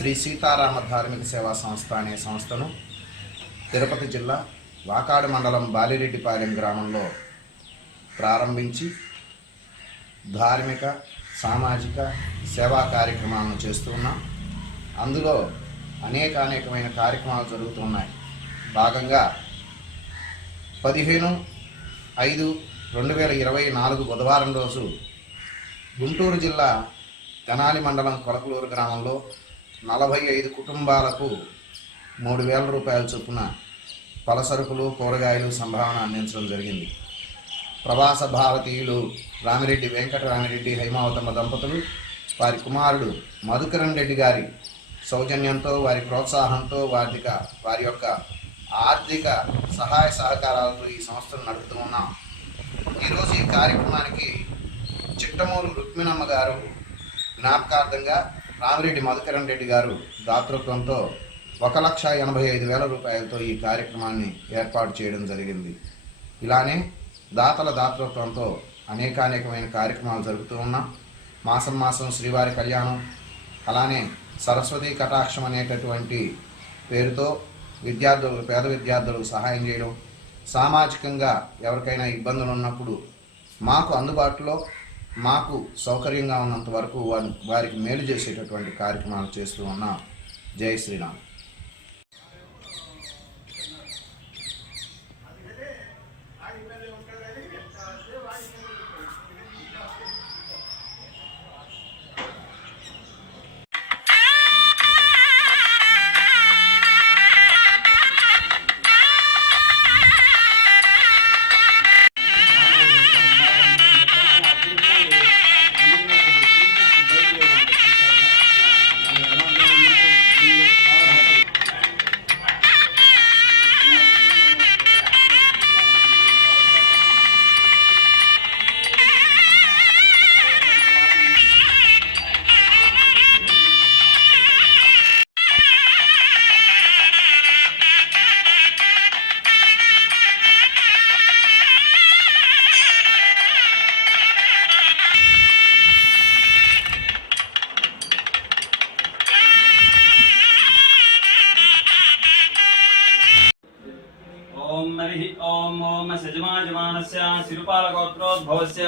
శ్రీ సీతారామ ధార్మిక సేవా సంస్థ అనే సంస్థను తిరుపతి జిల్లా వాకాడు మండలం బాలిరెడ్డిపాలెం గ్రామంలో ప్రారంభించి ధార్మిక సామాజిక సేవా కార్యక్రమాలను చేస్తున్నాం. అందులో అనేకమైన కార్యక్రమాలు జరుగుతున్నాయి. భాగంగా 15/5/2024 బుధవారం రోజు గుంటూరు జిల్లా తెనాలి మండలం కొలకలూరు గ్రామంలో 45 కుటుంబాలకు 3,000 రూపాయల చొప్పున పలసరుకులు కూరగాయలు సంభావన అందించడం జరిగింది. ప్రవాస భారతీయులు రామిరెడ్డి వెంకటరామిరెడ్డి హైమావతమ్మ దంపతులు వారి కుమారుడు మధుకరణ్ రెడ్డి గారి సౌజన్యంతో వారి ప్రోత్సాహంతో వారి యొక్క ఆర్థిక సహాయ సహకారాలతో ఈ సంస్థను నడుపుతూ ఉన్నాం. ఈరోజు ఈ కార్యక్రమానికి చిట్టమూరు రుక్మిణమ్మ గారు జ్ఞాపకార్థంగా రామిరెడ్డి మధుకరణ్ రెడ్డి గారు దాతృత్వంతో 1,85,000 రూపాయలతో ఈ కార్యక్రమాన్ని ఏర్పాటు చేయడం జరిగింది. ఇలానే దాతల దాతృత్వంతో అనేకమైన కార్యక్రమాలు జరుగుతూ ఉన్నాం. మాసం శ్రీవారి కళ్యాణం, అలానే సరస్వతి కటాక్షం అనేటటువంటి పేరుతో పేద విద్యార్థులకు సహాయం చేయడం, సామాజికంగా ఎవరికైనా ఇబ్బందులు ఉన్నప్పుడు మాకు అందుబాటులో మాకు సౌకర్యంగా ఉన్నంత వరకు వారికి మేలు చేసేటటువంటి కార్యక్రమాలు చేస్తూ ఉన్నాం. జై శ్రీరామ్. ओम सजमाजमानस्य सिरुपालगोत्रोद्भवस्य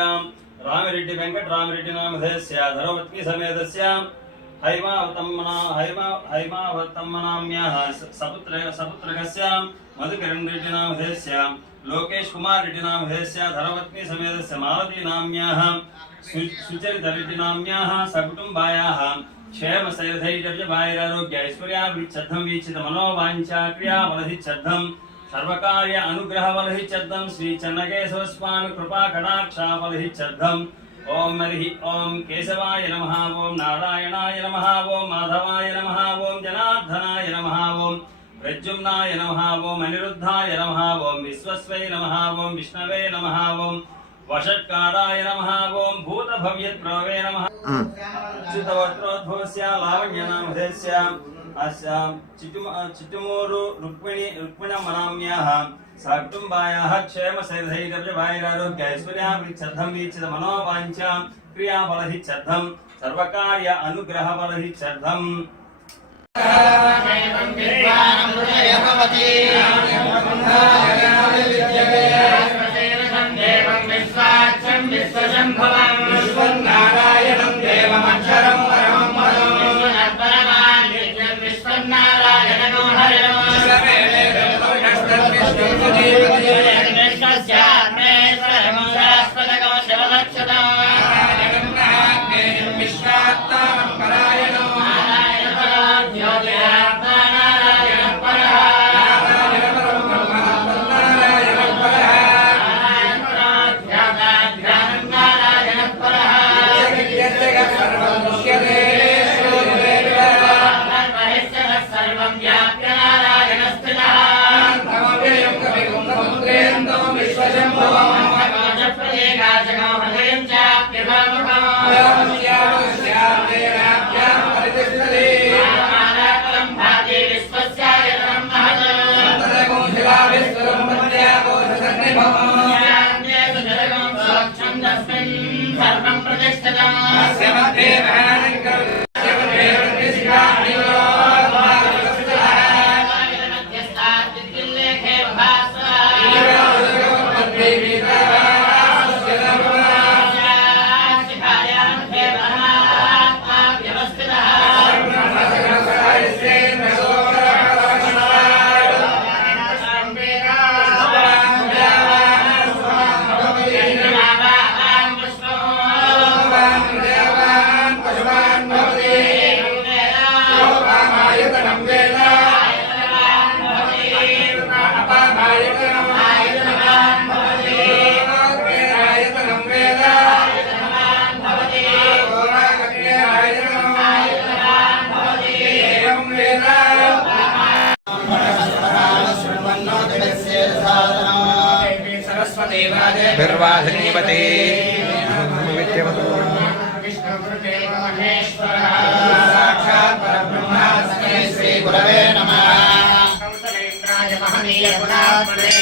रामिरेड्डी वेंकटरामिरेड्डी नामधेयस्य धर्मपत्नी समेतस्य हैमावतम्मनाम्याः सपुत्रकस्य मधुकरण रेड्डी नामधेयस्य लोकेश कुमार रेड्डी नामधेयस्य धर्मपत्नी समेतस्य मालती नाम्याः सुचरिता रेड्डी नाम्याः सकुटुम्बायाः क्षेम सैर्धैर्य बाहिरारोग्य ऐश्वर्याभिच्छद्धं वीक्षित मनोवाञ्छा क्रियाफलहिच्छद्धं सर्वकार्य अनुग्रह फलहिच्छद्धं श्री चन्नकेशव स्वामी कृपा कटाक्षा फलहिच्छद्धं ओम हरि ओम केशवाय नमः ओम नारायणाय नमः ओम माधवाय नमः ओम जनार्दनाय नमः ओम प्रद्युम्नाय नमः ओम अनिरुद्धाय नमः ओम विश्वस्वै नमः ओम विष्णवे नमः ओम वषट्काराय नमः ओम भूतभव्यप्रभवे नमः चित्तवस्त्रोद्भवस्य लावण्यनामधेयस्य अस्यां चिट्टमूरु रुक्मिणमनाम्याः सकुटुम्बायाः क्षेम सैर्धैर्य बाहिरारोग्य ऐश्वर्याभिच्छद्धं वीक्षित मनोवाञ्छा क्रियाफलहिच्छद्धं सर्वकार्य अनुग्रह फलहिच्छद्धं विश्वनारायणं देवमक्षरं परमं पदम् विश्वनारायणो हरिणो మహేశ్వరः సాక్షాత్ పరబ్రహ్మ తస్మై శ్రీ గురవే నమః కౌసలేంద్రాయ మహనీయ గుణాత్మనే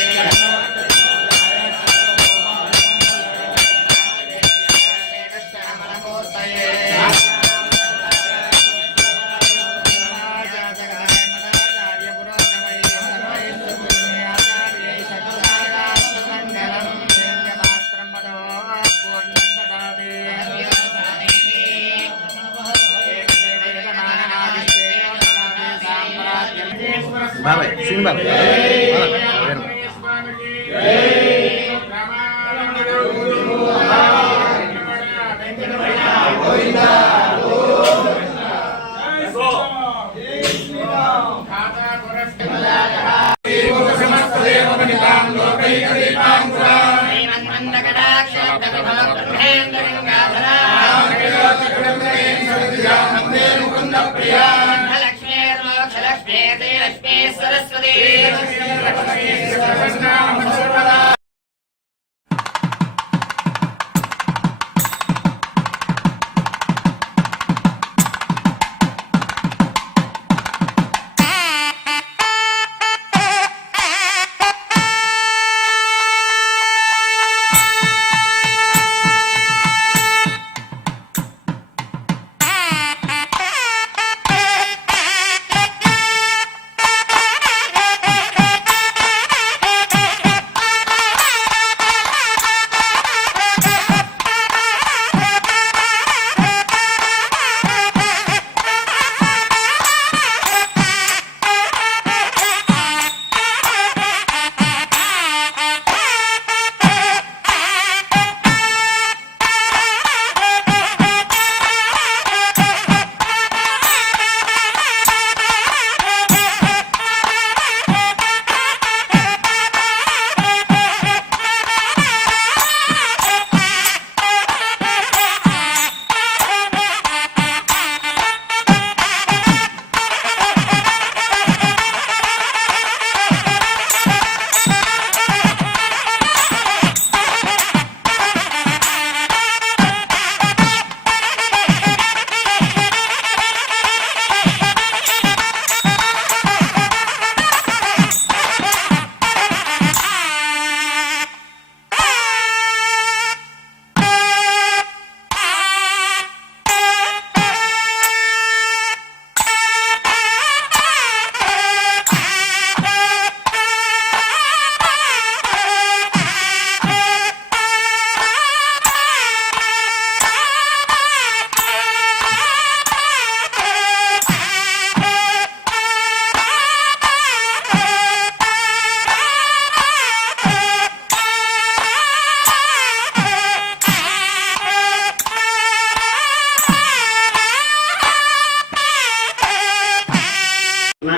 బాబాయ్ సింగ్ బాబాయ్ सरस्वती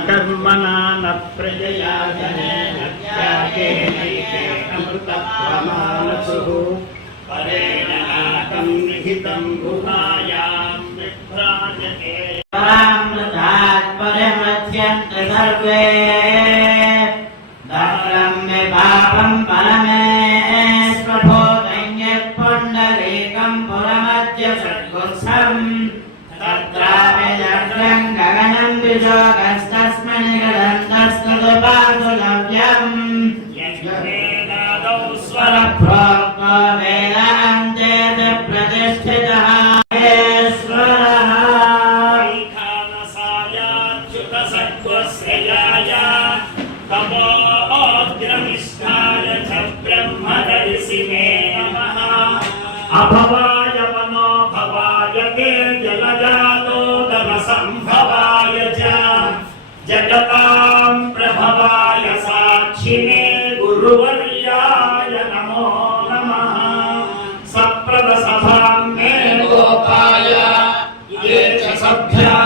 कर्मणा न प्रजया जनेन त्यागेनैके अमृतत्वमानसुः परेण नाकं निहितं गुहायां विभ्राजते परामृतात् परमध्यन्त सर्वे धर्मं मे पापं परमेश्वरभूतं यत्पुण्डरीकं पुरमद्य सद्गुत्सम् तत्रापि जग्रं गगनं विशोकस्तस्मिन् गदन्तस्तदुपासुलभ्यम् यज्ञवेदादौ स्वरप्रोक्तो वेदान्ते प्रतिष्ठितः ईश्वरः वैखानसायाच्युतसत्त्वस्य याया तपोऽग्रमिष्ठाय च ब्रह्मदर्शिने नमः अभवाय वनो भवाय ते जलजातोदरसम्भवाय च जगतां प्रभवाय साक्षिणे गुरुवर्याय नमो नमः सप्रदसभां मे गोपाय ये च सभ्या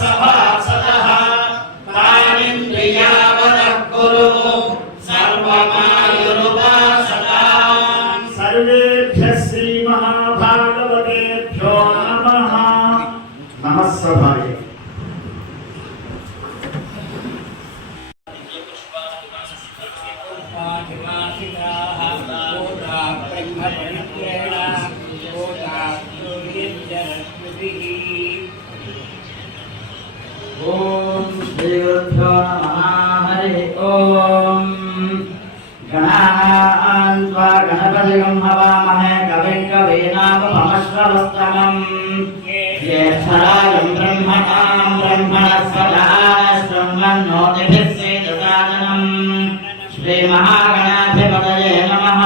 सभासदः तानिन्द्रियावतः कुरु सर्वमायुरुपासतां सर्वेभ्यः श्रीमहाभागवतेभ्यो नमः नमः सभाय ब्रह्मपरित्रेण ఓం శ్రీ గురుభ్యో నమః హరి ఓం గణాన్వా గణపతిగం హవామహే కవిం కవీనాముపమశ్రవస్తమం జ్యేష్ఠరాజం బ్రహ్మణాం బ్రహ్మణస్పదా శృణ్వన్నోతిభిः సేదసాదనం శ్రీ మహాగణాధిపతయే నమః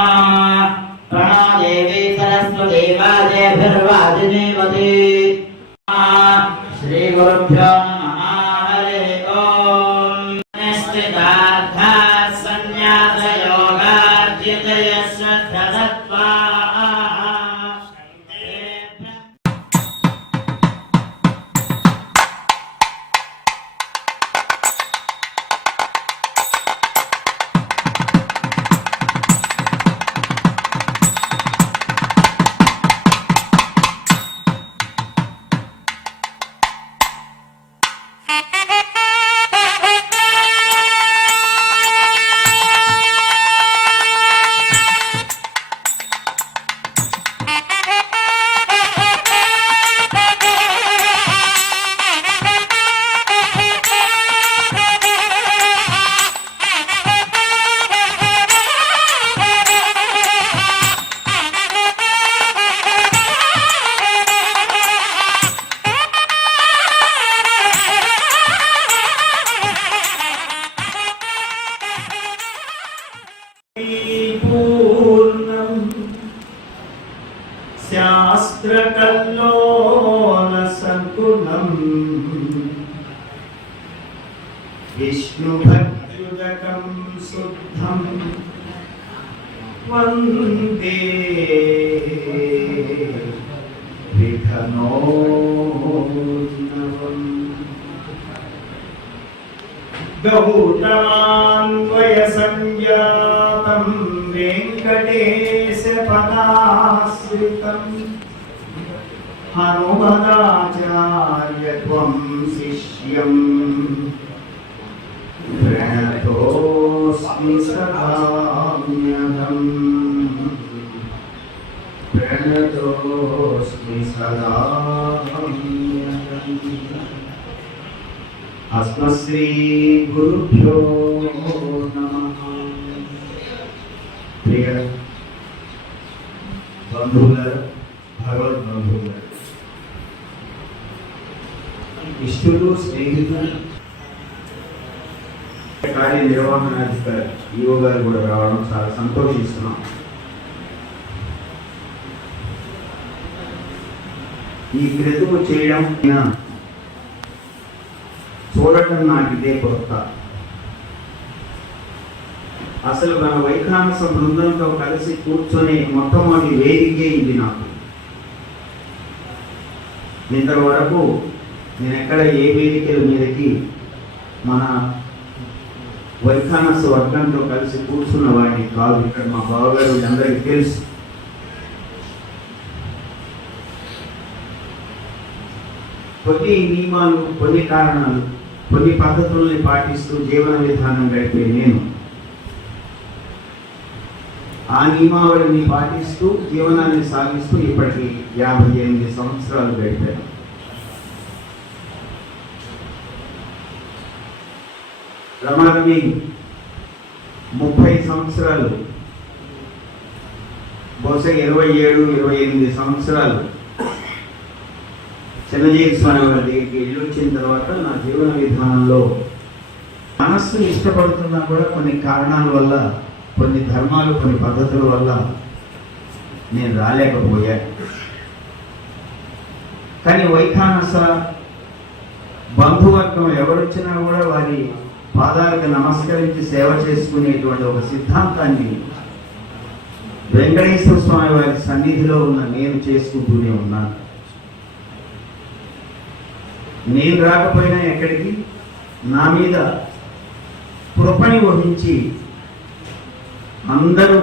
ప్రణో దేవీ సరస్వతీ వాజేభిర్వాజినీవతి శ్రీ గురుభ్యో నమః హరి ఓం నిశ్చితార్థ సన్యాస యోగార్జితయ శ్రద్ధత్వా శాస్త్రకల్లోలసంకులం విష్ణుభక్త్యుదకం శుద్ధం వందే విఘ్నోన్నవం గౌతమాన్వయ సంజాతం వెంకటేశ పదాశ్రితం హనుమదాచార్య త్వం శిష్యం ప్రణతోస్మి సదామ్యహం ప్రణతోస్మి సదామ్యహం అస్మశ్రీ గురుభ్యో నమః. ప్రియ బంధువులారా, భగవద్బంధువులారా, ఇష్టులు, స్నేహితులు, కార్యనిర్వహణాధికారి ఈవో గారు కూడా రావడం చాలా సంతోషిస్తున్నాం. ఈ క్రతువు చేయడం చూడటం నాకు ఇదే కొత్త. అసలు మన వైఖానస బృందంతో కలిసి కూర్చొని మొట్టమొదటి వేదికే ఇది నాకు. ఇంతవరకు నేను ఎక్కడ ఏ వేదికల మీదకి మన వైఖానస వర్గంతో కలిసి కూర్చున్న వాడిని కాదు. ఇక్కడ మా బావగారు అందరికీ తెలుసు. కొన్ని నియమాలు, కొన్ని కారణాలు, కొన్ని పద్ధతుల్ని పాటిస్తూ జీవన విధానం గడిపే నేను ఆ నియమావళిని పాటిస్తూ జీవనాన్ని సాగిస్తూ ఇప్పటికి 58 సంవత్సరాలు గడిపాను. రమారమి 30 సంవత్సరాలు, బహుశా 27-28 సంవత్సరాలు చిన్నజీవి స్వామి వారి దగ్గరికి వెళ్ళి వచ్చిన తర్వాత నా జీవన విధానంలో మనస్సు ఇష్టపడుతున్నా కూడా కొన్ని కారణాల వల్ల, కొన్ని ధర్మాలు, కొన్ని పద్ధతుల వల్ల నేను రాలేకపోయా. కానీ వైఖానస బంధువర్గం ఎవరొచ్చినా కూడా వారి పాదాలకు నమస్కరించి సేవ చేసుకునేటువంటి ఒక సిద్ధాంతాన్ని వెంకటేశ్వర స్వామి వారి సన్నిధిలో ఉన్న నేను చేసుకుంటూనే ఉన్నాను. నేను రాకపోయినా ఎక్కడికి నా మీద కృపని వహించి అందరూ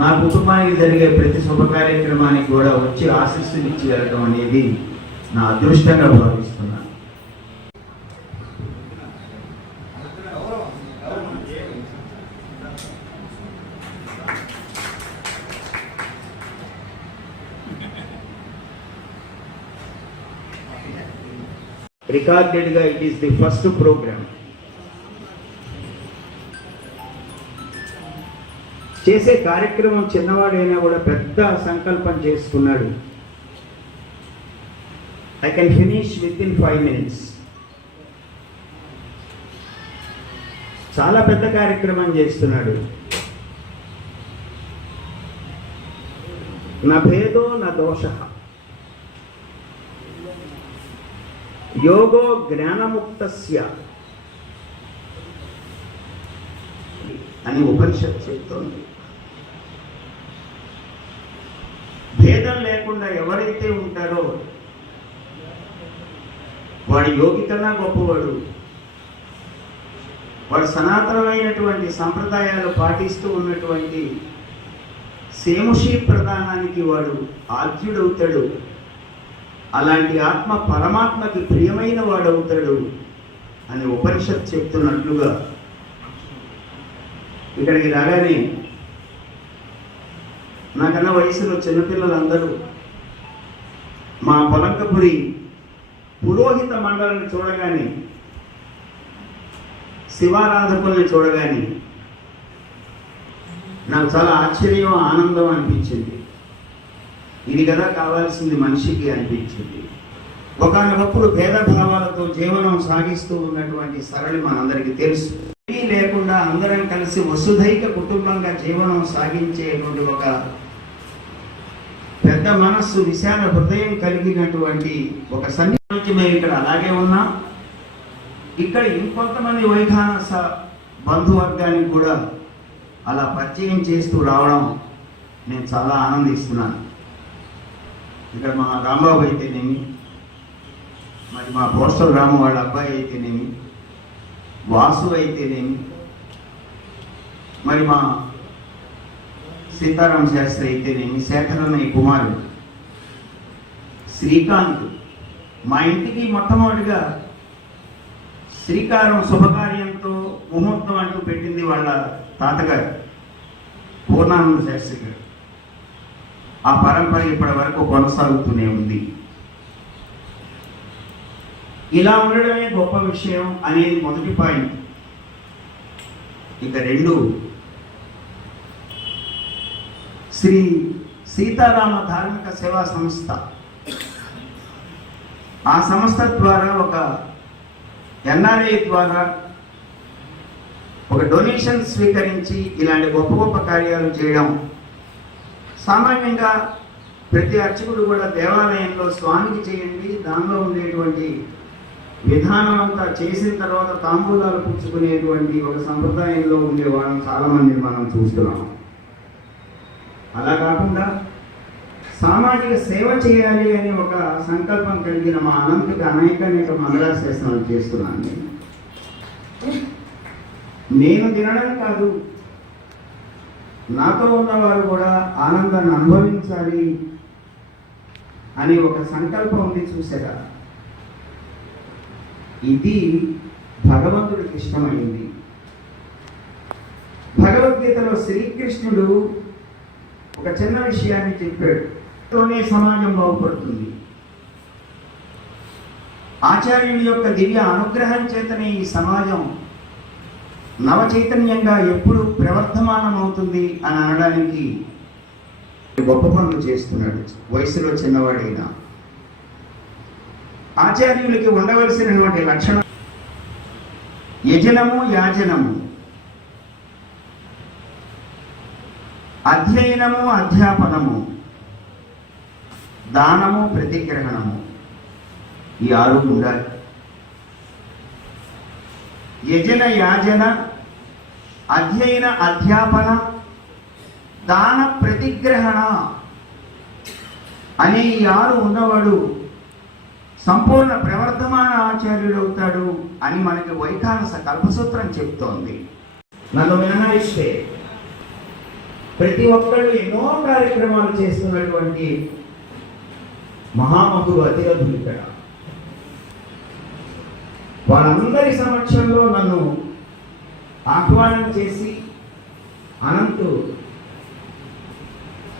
నా కుటుంబానికి జరిగే ప్రతి శుభ కార్యక్రమానికి కూడా వచ్చి ఆశీస్సులు ఇచ్చి వెళ్ళడం అనేది నా అదృష్టంగా భావిస్తున్నాను. రికార్డెడ్గా it is the first programme. చేసే కార్యక్రమం చిన్నవాడైనా కూడా పెద్ద సంకల్పం చేసుకున్నాడు. I can finish within 5 minutes. చాలా పెద్ద కార్యక్రమం చేస్తున్నాడు. నా భేదో నా దోష యోగో జ్ఞానముక్తస్య అని ఉపనిషత్తు చెప్తోంది. భేదం లేకుండా ఎవరైతే ఉంటారో వాడు యోగి కన్నా గొప్పవాడు. వాడు సనాతనమైనటువంటి సంప్రదాయాలు పాటిస్తూ ఉన్నటువంటి సేముషి ప్రధానానికి వాడు ఆద్యుడవుతాడు. అలాంటి ఆత్మ పరమాత్మకి ప్రియమైన వాడవుతాడు అని ఉపనిషత్తు చెప్తున్నట్లుగా ఇక్కడికి రాగానే నాకన్నా వయసులో చిన్నపిల్లలందరూ మా పొలంకపురి పురోహిత మండలిని చూడగానే, శివారాధకుల్ని చూడగానే నాకు చాలా ఆశ్చర్యం, ఆనందం అనిపించింది. ఇది కదా కావాల్సింది మనిషికి అనిపించింది. ఒకనొకప్పుడు భేదభావాలతో జీవనం సాగిస్తూ ఉన్నటువంటి సరళి మనందరికీ తెలుసు. లేకుండా అందరం కలిసి వసుధైక కుటుంబంగా జీవనం సాగించేటువంటి ఒక పెద్ద మనస్సు, విశాల హృదయం కలిగినటువంటి ఒక సన్నిహితులకి మేము ఇక్కడ అలాగే ఉన్నాం. ఇక్కడ ఇంకొంతమంది వైఖానస బంధువర్గానికి కూడా అలా పరిచయం చేస్తూ రావడం నేను చాలా ఆనందిస్తున్నాను. ఇక్కడ మా రాంబాబు అయితేనేమి, మరి మా పోస్టర్ రాము వాళ్ళ అబ్బాయి అయితేనేమి, వాసు అయితేనేమి, మరి మా సీతారాం శాస్త్రి అయితేనేమి, శేఖరన్నయ్య కుమారుడు శ్రీకాంత్, మా ఇంటికి మొట్టమొదటిగా శ్రీకారం శుభకార్యంతో ముహూర్తం అంటూ పెట్టింది వాళ్ళ తాతగారు పూర్ణానంద శాస్త్రి గారు. ఆ పరంపర ఇప్పటి వరకు కొనసాగుతూనే ఉంది. ఇలా ఉండడమే గొప్ప విషయం అనేది మొదటి పాయింట్. ఇక 2, శ్రీ సీతారామ ధార్మిక సేవా సంస్థ. ఆ సంస్థ ద్వారా ఒక ఎన్ఆర్ఐ ద్వారా ఒక డొనేషన్ స్వీకరించి ఇలాంటి గొప్ప గొప్ప కార్యాలు చేయడం. సామాన్యంగా ప్రతి అర్చకుడు కూడా దేవాలయంలో స్వామికి చేయండి, దానిలో ఉండేటువంటి విధానం అంతా చేసిన తర్వాత తాంబూలాలు పుచ్చుకునేటువంటి ఒక సంప్రదాయంలో ఉండే వాళ్ళని చాలామందిని మనం చూస్తున్నాం. అలా కాకుండా సామాజిక సేవ చేయాలి అని ఒక సంకల్పం కలిగిన మా అనంతకి అనేక మంగళాశాసనాలు చేస్తున్నాను. నేను తినడం కాదు, నాతో ఉన్నవారు కూడా ఆనందాన్ని అనుభవించాలి అని ఒక సంకల్పం ఉంది. చూసారా, ఇది భగవంతుడికి ఇష్టమైంది. భగవద్గీతలో శ్రీకృష్ణుడు ఒక చిన్న విషయాన్ని చెప్పాడు. తోనే సమాజం బాగుపడుతుంది. ఆచార్యుడి యొక్క దివ్య అనుగ్రహం చేతనే ఈ సమాజం నవ చైతన్యంగా ఎప్పుడు ప్రవర్ధమానం అవుతుంది అని అనడానికి గొప్ప పనులు చేస్తున్నాడు. వయసులో చిన్నవాడైనా ఆచార్యులకి ఉండవలసినటువంటి లక్షణం యజనము, యాజనము, అధ్యయనము, అధ్యాపనము, దానము, ప్రతిగ్రహణము, ఈ 6 ఉండాలి. యజన, యాజన, అధ్యయన, అధ్యాపన, దాన, ప్రతిగ్రహణ అనే ఈ 6 ఉన్నవాడు సంపూర్ణ ప్రవర్ధమాన ఆచార్యుడు అవుతాడు అని మనకి వైఖానస కల్పసూత్రం చెప్తోంది. నన్ను మినహాయిస్తే ప్రతి ఒక్కళ్ళు ఎన్నో కార్యక్రమాలు చేస్తున్నటువంటి మహామహులు, అతిరథులు ఇక్కడ. వాళ్ళందరి సమక్షంలో నన్ను ఆహ్వానం చేసి, అనంతు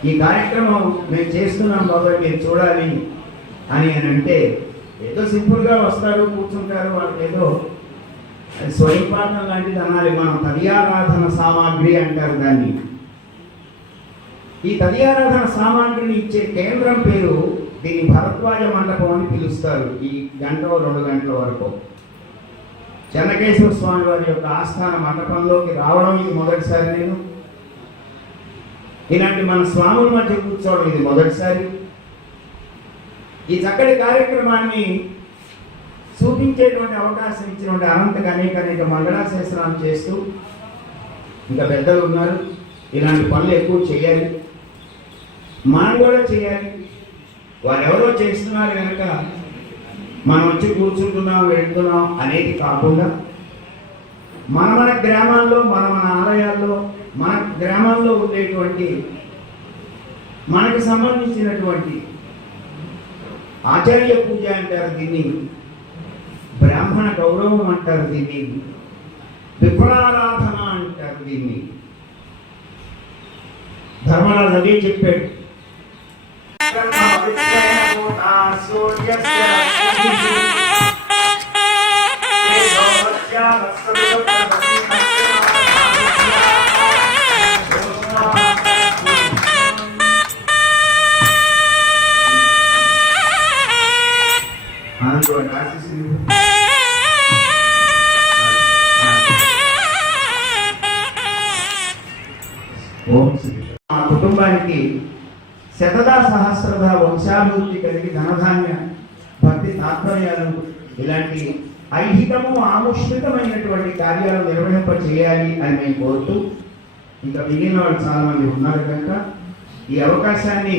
ఈ కార్యక్రమం మేము చేస్తున్నాం బాబాయ్, మీరు చూడాలి అని అంటే ఏదో సింపుల్గా వస్తారు, కూర్చుంటారు, వాళ్ళకి ఏదో స్వయంపాకం లాంటిది అనాలి. మనం తదియారాధన సామాగ్రి అంటారు దాన్ని. ఈ తదియారాధన సామాగ్రిని ఇచ్చే కేంద్రం పేరు, దీన్ని భరద్వాజ మండపం అని పిలుస్తారు. ఈ 1-2 గంటల వరకు చెన్నకేశ్వర స్వామి వారి యొక్క ఆస్థాన మండపంలోకి రావడం ఇది మొదటిసారి. నేను ఇలాంటి మన స్వాముల మధ్య కూర్చోవడం ఇది మొదటిసారి. ఈ చక్కటి కార్యక్రమాన్ని చూపించేటువంటి అవకాశం ఇచ్చినటువంటి అనంతకు అనేక మంగళాశాసనాలు చేస్తూ, ఇంకా పెద్దలు ఉన్నారు, ఇలాంటి పనులు ఎక్కువ చేయాలి, మనం కూడా చేయాలి. వారెవరో చేస్తున్నారు కనుక మనం వచ్చి కూర్చుంటున్నాం, వెళ్తున్నాం అనేది కాకుండా మన గ్రామాల్లో, మన ఆలయాల్లో, మన గ్రామాల్లో ఉండేటువంటి మనకు సంబంధించినటువంటి ఆచార్య పూజ అంటారు దీన్ని, బ్రాహ్మణ గౌరవం అంటారు దీన్ని, విప్రారాధన అంటారు దీన్ని. ధర్మరాజు అదే చెప్పాడు. ఆ కుటుంబానికి శతదా సహస్రదా వంశాభివృద్ధి కలిగి ధనధాన్య భక్తి తాత్పర్యాలు ఇలాంటి ఐహికము ఆముష్మితమైనటువంటి కార్యాలు నిర్వహింప చేయాలి అని మేము కోరుతూ, ఇంకా మిగిలిన వాళ్ళు చాలా మంది ఉన్నారు కనుక ఈ అవకాశాన్ని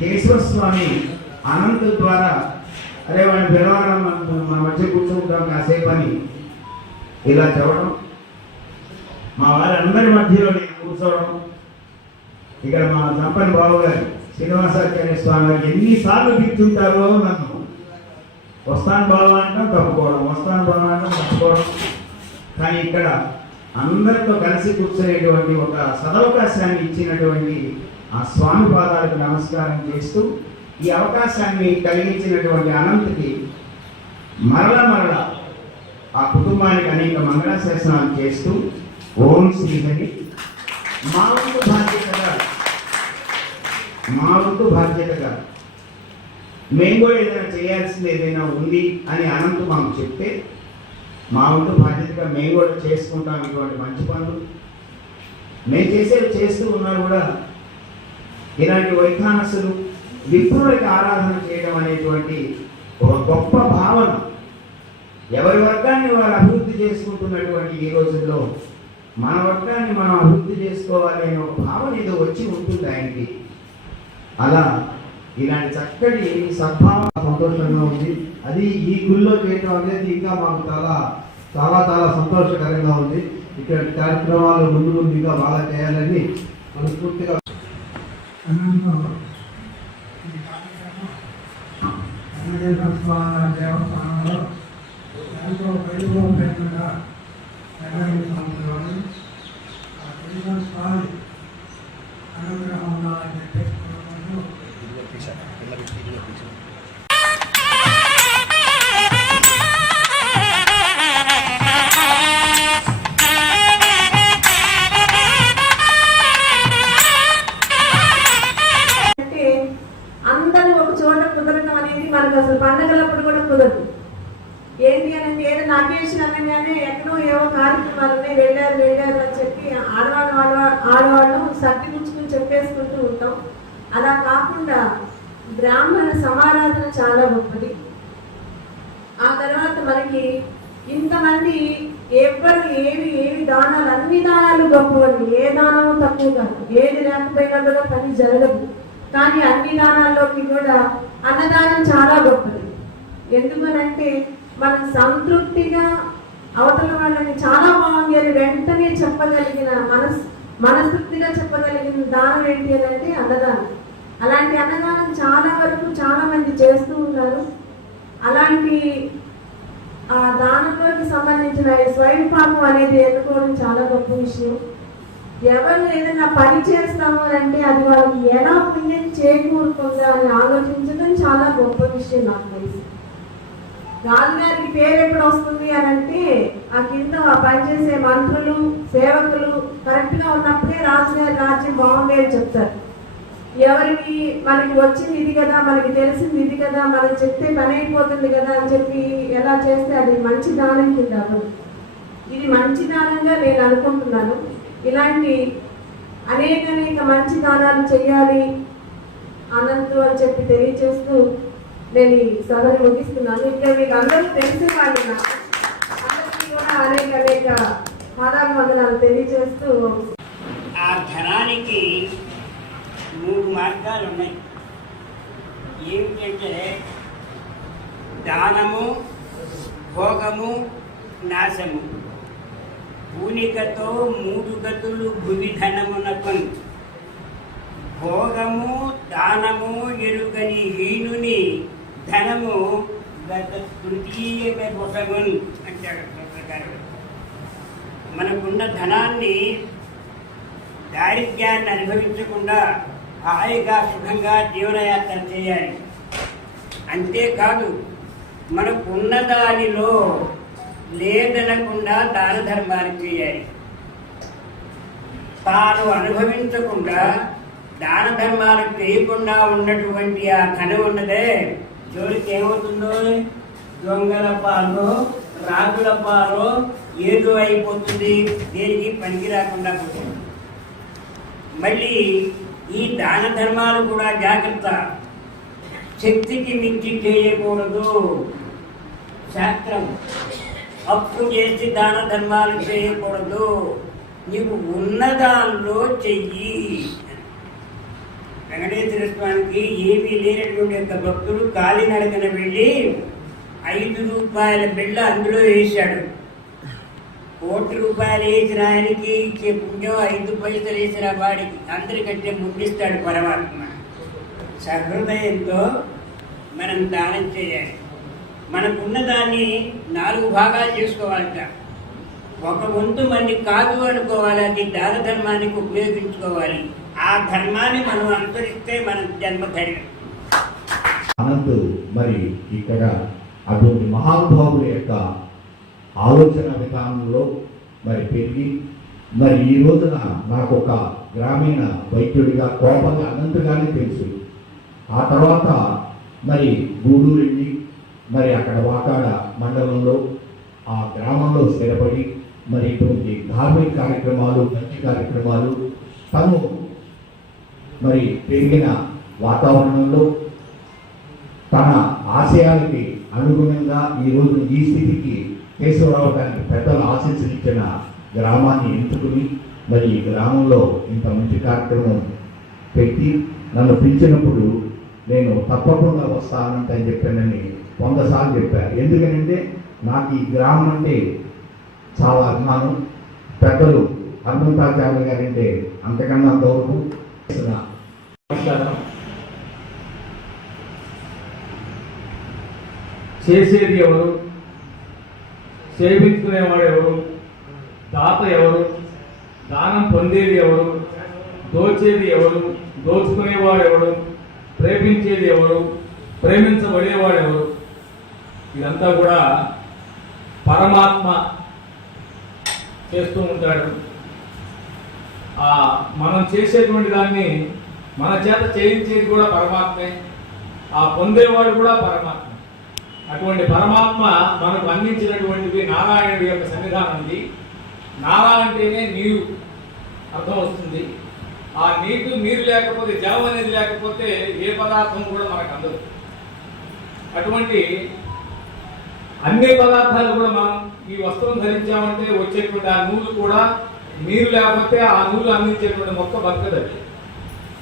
కేశవ స్వామి అనంత్ ద్వారా, అరే వాడిని పిలవడం, మా మధ్య కూర్చుంటాం కాసేపు అని ఇలా చెప్పడం, మా వారందరి మధ్యలో నేను కూర్చోవడం, ఇక్కడ మా సంపన్న బాబు గారు శ్రీనివాసాచార్య స్వామి గారు ఎన్నిసార్లు పిలుచుంటారో నన్ను, వస్తాను బాబు అంటాం తప్పుకోవడం, వస్తాను బాబు అంటాం తప్పుకోవడం. కానీ ఇక్కడ అందరితో కలిసి కూర్చునేటువంటి ఒక సదవకాశాన్ని ఇచ్చినటువంటి ఆ స్వామి పాదాలకు నమస్కారం చేస్తూ, ఈ అవకాశాన్ని కలిగించినటువంటి అనంతకి మరల ఆ కుటుంబానికి అనేక మంగళాశాసనాలు చేస్తూ, ఓం శ్రీహరి. మా వంతు బాధ్యతగా మేము కూడా ఏదైనా చేయాల్సింది ఏదైనా ఉంది అని అనంతు మాకు చెప్తే, మా వంతు బాధ్యతగా మేము కూడా చేసుకుంటాం ఇటువంటి మంచి పనులు. మేము చేసేవి చేస్తూ ఉన్నా కూడా ఇలాంటి వైఖానసులు విప్రులకి ఆరాధన చేయడం అనేటువంటి ఒక గొప్ప భావన, ఎవరి వర్గాన్ని వారు అభివృద్ధి చేసుకుంటున్నటువంటి ఈ రోజుల్లో మన వర్గాన్ని మనం అభివృద్ధి చేసుకోవాలి అనే ఒక భావన ఏదో వచ్చి ఉంటుంది ఆయనకి. అలా ఇలాంటి చక్కటి సద్భావం సంతోషంగా ఉంది. అది ఈ గుళ్ళో చేయటం అనేది ఇంకా మాకు చాలా సంతోషకరంగా ఉంది. ఇక్కడ కార్యక్రమాలు ముందు ఇంకా బాగా చేయాలని మనస్ఫూర్తిగా దేవస్థానంలో ఎంతో వైభవపేతంగా నిర్వహించుకుంటున్నాను. ఆ వైభవ స్వామి అనుగ్రహం ఉండాలని చెప్పేసి మనకు అసలు పండగలప్పుడు కూడా కుదరదు. ఏంటి అని ఏదైనా అకేషన్ అనగానే ఎక్కడో ఏవో కార్యక్రమాలనే వెళ్ళారు అని చెప్పి ఆడవాళ్ళు సర్ది పుచ్చుకుని చెప్పేసుకుంటూ ఉంటాం. అలా కాకుండా బ్రాహ్మణ సమారాధన చాలా గొప్పది. ఆ తర్వాత మనకి ఇంతమంది ఎవరు ఏవి దానాలు, అన్ని దానాలు గొప్పవండి. ఏ దానము తక్కువ కాదు, ఏది లేకపోయినా కూడా పని జరగదు. కానీ అన్ని దానాల్లోకి కూడా అన్నదానం చాలా గొప్పది. ఎందుకనంటే మనం సంతృప్తిగా అవతల వాళ్ళని చాలా బాగుంది అని వెంటనే చెప్పగలిగిన మనస్తృప్తిగా చెప్పగలిగిన దానం ఏంటి అని అంటే అన్నదానం. అలాంటి అన్నదానం చాలా వరకు చాలా మంది చేస్తూ ఉన్నారు. అలాంటి ఆ దానంలోకి సంబంధించిన స్వయం పాపం అనేది ఎన్నుకోవడం చాలా గొప్ప విషయం. ఎవరు ఏదైనా పని చేస్తాము అంటే అది వాళ్ళకి ఎలా పుణ్యం చేకూరుతుందా అని ఆలోచించడం చాలా గొప్ప విషయం నాకు తెలిసి. రాజుగారికి పేరు ఎప్పుడు వస్తుంది అని అంటే ఆ కింద పనిచేసే మంత్రులు సేవకులు కరెక్ట్ గా ఉన్నప్పుడే రాజుగారి రాజ్యం బాగుంది అని చెప్తారు. ఎవరికి మనకి వచ్చింది ఇది కదా, మనకి తెలిసింది ఇది కదా, మనం చెప్తే పని అయిపోతుంది కదా అని చెప్పి ఎలా చేస్తే అది మంచి దానం కింద అవ్వదు. ఇది మంచి దానంగా నేను అనుకుంటున్నాను. ఇలాంటి అనేక మంచి దానాలు చేయాలి అనంతు అని చెప్పి తెలియచేస్తూ నేను ఈ సభను ముగిస్తున్నాను. ఇంకా వీళ్ళందరూ తెలిసే వాళ్ళు నాకు అందరికీ కూడా అనేక పాదాభివందనాలు తెలియజేస్తూ ఆ ధనానికి 3 మార్గాలు ఉన్నాయి. ఏమిటంటే దానము, భోగము, నాశము. పూనికతో 3 గతులు భువి ధనమునకు. భోగము దానము ఎరుగని హీనుని ధనము గత తృతీయమే పొసగున్ అంటాడు ప్రకారం. మనకున్న ధనాన్ని దారిద్ర్యాన్ని అనుభవించకుండా హాయిగా సుఖంగా జీవనయాత్ర చేయాలి. అంతేకాదు మనకున్న దానిలో లేదనకుండా దాన ధర్మాలు చేయాలి. తాను అనుభవించకుండా దాన ధర్మాలు చేయకుండా ఉన్నటువంటి ఆ ధనం ఉన్నదే జోలికి ఏమవుతుందో దొంగల పాలు రాజుల పాలు ఏదో అయిపోతుంది, దేనికి పనికి రాకుండా పోతుంది. మళ్ళీ ఈ దాన ధర్మాలు కూడా జాగ్రత్త. శక్తికి మించి చేయకూడదు శాస్త్రం. అప్పు చేసి దాన ధర్మాలు చేయకూడదు. నీవు ఉన్న దానిలో చెయ్యి. వెంకటేశ్వర స్వామికి ఏమీ లేనటువంటి యొక్క భక్తుడు కాలినడకన వెళ్ళి 5 రూపాయల బిళ్ళ అందులో వేశాడు. 1 కోటి రూపాయలు వేసిన ఆయనకి ఇచ్చే పుణ్యం 5 పైసలు వేసిన వాడికి అందరికంటే ముండిస్తాడు పరమాత్మ. సహృదయంతో మనం దానం చేయాలి. మనకున్న దాన్ని 4 భాగాలు చేసుకోవాలట. 1 వంతు మంది కాదు అనుకోవాలి, అది దాన ధర్మానికి ఉపయోగించుకోవాలి. ఆ ధర్మాన్ని మనం అనుసరిస్తే మన జన్మధైర్యం. అనంతు మరి ఇక్కడ అటువంటి మహానుభావుల యొక్క ఆలోచన విధానంలో మరి పెరిగి మరి ఈ రోజున నాకు ఒక గ్రామీణ వైద్యుడిగా కోపంగా అనంతగానే తెలుసు. ఆ తర్వాత మరి గూడూరు వెళ్ళి మరి అక్కడ వాకాడ మండలంలో ఆ గ్రామంలో స్థిరపడి మరి ఇటువంటి ధార్మిక కార్యక్రమాలు మంచి కార్యక్రమాలు తను మరి పెరిగిన వాతావరణంలో తన ఆశయాలకి అనుగుణంగా ఈరోజు ఈ స్థితికి తీసుకురావడానికి పెద్దలు ఆశీస్సులిచ్చిన గ్రామాన్ని ఎంచుకుని మరి ఈ గ్రామంలో ఇంత మంచి కార్యక్రమం పెట్టి నన్ను పిలిచినప్పుడు నేను తప్పకుండా వస్తానంటే చెప్పానని 100 సార్లు చెప్పాను. ఎందుకంటే నాకు ఈ గ్రామం అంటే చాలా అభిమానం. పెద్దలు హనుమంతాచార్య గారంటే అంతకన్నా గౌరవం. చేసేది ఎవరు, సేవించుకునేవాడు ఎవరు, దాత ఎవరు, దానం పొందేది ఎవరు, దోచేది ఎవరు, దోచుకునేవాడు ఎవడు, ప్రేమించేది ఎవరు, ప్రేమించబడేవాడు ఎవరు, ఇదంతా కూడా పరమాత్మ చేస్తూ ఉంటాడు. మనం చేసేటువంటి దాన్ని మన చేత చేయించేది కూడా పరమాత్మే, ఆ పొందేవాడు కూడా పరమాత్మ. అటువంటి పరమాత్మ మనకు అందించినటువంటిది నారాయణుడి యొక్క సన్నిధానం ఉంది. నారా అంటేనే నీరు అర్థం వస్తుంది. ఆ నీరు లేకపోతే, జలం అనేది లేకపోతే ఏ పదార్థం కూడా మనకు అందదు. అటువంటి అన్ని పదార్థాలు కూడా మనం ఈ వస్త్రం ధరించామంటే వచ్చేటువంటి ఆ నూలు కూడా నీరు లేకపోతే ఆ నూలు అందించేటువంటి మొక్క బతకదు.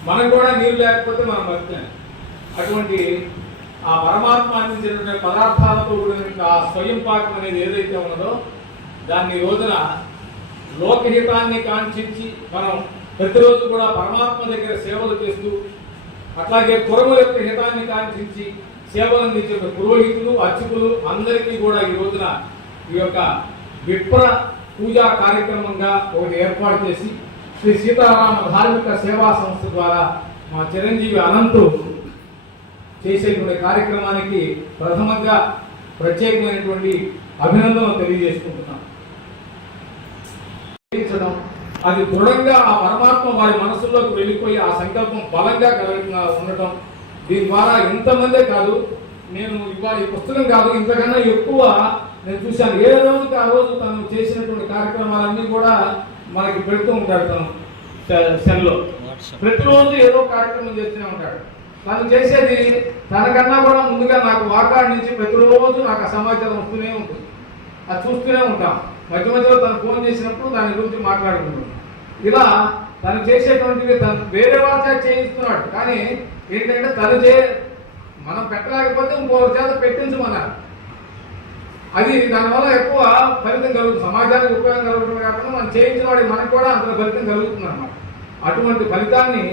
మనం కూడా నీరు లేకపోతే మనం బతకలేం. అటువంటి ఆ పరమాత్మ అందించేటువంటి పదార్థాలతో కూడా ఆ స్వయం పాకం అనేది ఏదైతే ఉన్నదో దాన్ని రోజున లోకహితాన్ని కాంక్షించి మనం ప్రతిరోజు కూడా పరమాత్మ దగ్గర సేవలు చేస్తూ, అట్లాగే కురముల యొక్క హితాన్ని కాంక్షించి సేవలు అందించే పురోహితులు, అర్చకులు అందరికీ కూడా ఈ రోజున ఈ యొక్క విప్ర పూజా కార్యక్రమంగా ఒకటి ఏర్పాటు చేసి శ్రీ సీతారామ ధార్మిక సేవా సంస్థ ద్వారా మా చిరంజీవి అనంతు చేసేటువంటి కార్యక్రమానికి ప్రథమంగా ప్రత్యేకమైనటువంటి అభినందనలు తెలియజేసుకుంటున్నాం. అది దృఢంగా ఆ పరమాత్మ వారి మనసుల్లోకి వెళ్ళిపోయి ఆ సంకల్పం బలంగా ఉండటం, దీని ద్వారా ఇంతమందే కాదు, నేను ఇవాళ ఈ పుస్తకం కాదు ఇంతకన్నా ఎక్కువ నేను చూశాను. ఏ రోజుకి ఆ రోజు తను చేసినటువంటి కార్యక్రమాలన్నీ కూడా మనకి పెడుతూ ఉంటాడు. తను సెల్లో ప్రతిరోజు ఏదో కార్యక్రమం చేస్తూనే ఉంటాడు. తను చేసేది తనకన్నా కూడా ముందుగా నాకు వాకాడు నుంచి ప్రతిరోజు నాకు ఆ సమాచారం వస్తూనే ఉంటుంది. అది చూస్తూనే ఉంటాం. మధ్య మధ్యలో తను ఫోన్ చేసినప్పుడు దాని గురించి మాట్లాడుకుంటాం. ఇలా తను చేసేటువంటివి తను వేరే వాళ్ళ చేయిస్తున్నాడు. కానీ ఏంటంటే తను మనం పెట్టలేకపోతే ఇంకొకరి చేత పెట్టించమన్నారు. అది దానివల్ల ఎక్కువ ఫలితం కలుగుతుంది. సమాజానికి ఉపయోగం కలుగుతుంది కాకుండా మనం చేయించిన వాడికి మనకు కూడా అంత ఫలితం కలుగుతుంది అన్నమాట. అటువంటి ఫలితాన్ని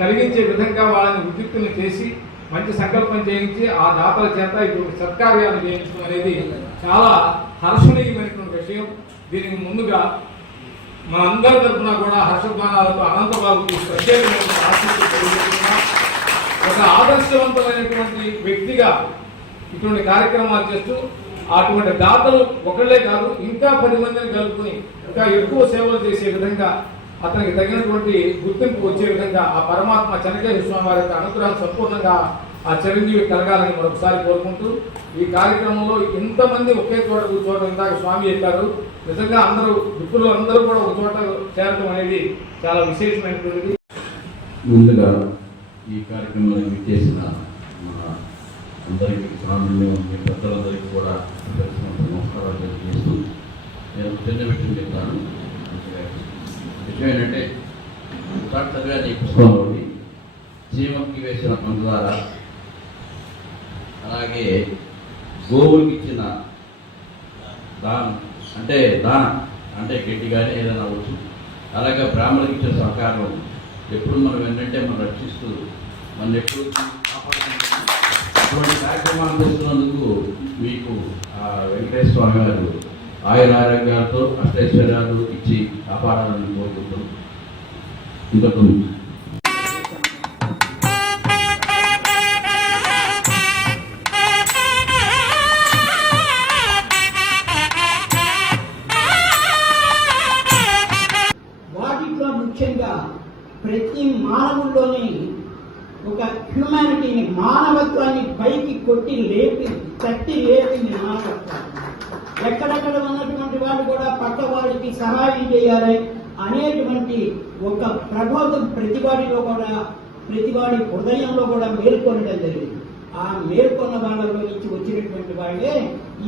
కలిగించే విధంగా వాళ్ళని ఉద్యుక్తులు చేసి మంచి సంకల్పం చేయించి ఆ దాతల చేత ఇప్పుడు సత్కార్యాలు చేయించడం అనేది చాలా హర్షణీయమైనటువంటి విషయం. దీనికి ముందుగా మన అందరి తరఫున కూడా హర్షధ్వానాలతో అనంతబాబుకి ప్రత్యేకమైన ఆశీస్సులు తెలియజేస్తున్నాం. ఒక ఆదర్శవంతమైనటువంటి వ్యక్తిగా ఇటువంటి కార్యక్రమాలు చేస్తూ అటువంటి దాతలు ఒకళ్ళే కాదు ఇంకా 10 మందిని కలుపుకుని ఇంకా ఎక్కువ సేవలు చేసే విధంగా అతనికి తగినటువంటి గుర్తింపు వచ్చే విధంగా ఆ పరమాత్మ చెన్నకేశ్వర స్వామి వారి యొక్క అనుగ్రహం సంపూర్ణంగా ఆ చిరంజీవి కలగాలని మరొకసారి కోరుకుంటూ ఈ కార్యక్రమంలో ఇంతమంది ఒకే చోట కూర్చోవడం ఇందాక స్వామి చెప్పారు. నిజంగా దుఃఖులు అందరూ కూడా ఒక చోట చేరడం అనేది చాలా విశేషమైనటువంటిది. ముందుగా ఈ కార్యక్రమాన్ని విచ్చేసిన మన అందరికీ స్వామిలో పెద్దలందరికీ కూడా నమస్కారాలు తెలియజేస్తూ నేను చిన్న విషయం చెప్తాను. విషయం ఏంటంటే చదివాను ఈ పుస్తకంలోని జీవంకి వేసిన పంచదార, అలాగే గోవులకి ఇచ్చిన దానం అంటే గట్టిగానే ఏదైనా అవ్వచ్చు, అలాగే బ్రాహ్మణులకి ఇచ్చిన సహకారం ఎప్పుడు మనం ఏంటంటే మనం రక్షిస్తూ మన ఎప్పుడు అటువంటి కార్యక్రమాలు చేస్తున్నందుకు మీకు వెంకటేశ్వర స్వామి గారు ఆయురారోగ్యాలతో అష్టైశ్వర్యాలు ఇచ్చి కాపాడాలని కోరుకుంటాం. ఇంతకు వాటిలో ముఖ్యంగా ప్రతి మానవుల్లోని ఒక హ్యూమానిటీని, మానవత్వాన్ని పైకి కొట్టి తట్టి లేపింది మానవత్వం. ఎక్కడెక్కడ ఉన్నటువంటి వాళ్ళు కూడా పక్క వాడికి సహాయం చేయాలి అనేటువంటి ఒక ప్రబోధం ప్రతివాడి హృదయంలో కూడా మేల్కొనడం జరిగింది. ఆ మేల్కొన్న వాళ్ళలో నుంచి వచ్చినటువంటి వాళ్ళే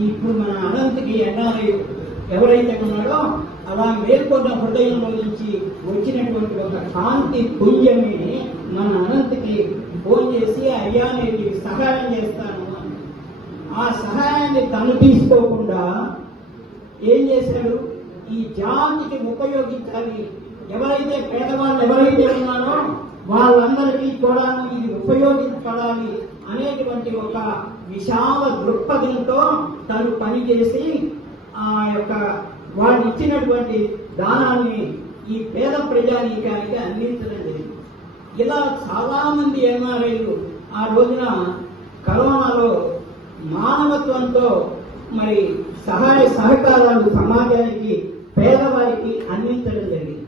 ఇప్పుడు మన అనంతకి ఎన్ఆర్ఐ ఎవరైతే ఉన్నాడో అలా మేల్కొన్న హృదయంలో నుంచి వచ్చినటువంటి ఒక కాంతి పుణ్యమే మన అనంతకి ఫోన్ చేసి అయ్యా నేను సహాయం చేస్తాను. ఆ సహాయాన్ని తను తీసుకోకుండా ఏం చేశాడు, ఈ జాతికి ఉపయోగించాలి, ఎవరైతే పేదవాళ్ళు ఎవరైతే ఉన్నారో వాళ్ళందరికీ కూడా ఇది ఉపయోగించబడాలి అనేటువంటి ఒక విశాల దృక్పథంతో తను పనిచేసి ఆ యొక్క వాళ్ళు ఇచ్చినటువంటి దానాన్ని ఈ పేద ప్రజానీకానికి అందించడం జరిగింది. ఇలా చాలా మంది ఎన్ఆర్ఐలు ఆ రోజున కరోనాలో మానవత్వంతో మరి సహాయ సహకారాలు సమాజానికి పేదవారికి అందించడం జరిగింది.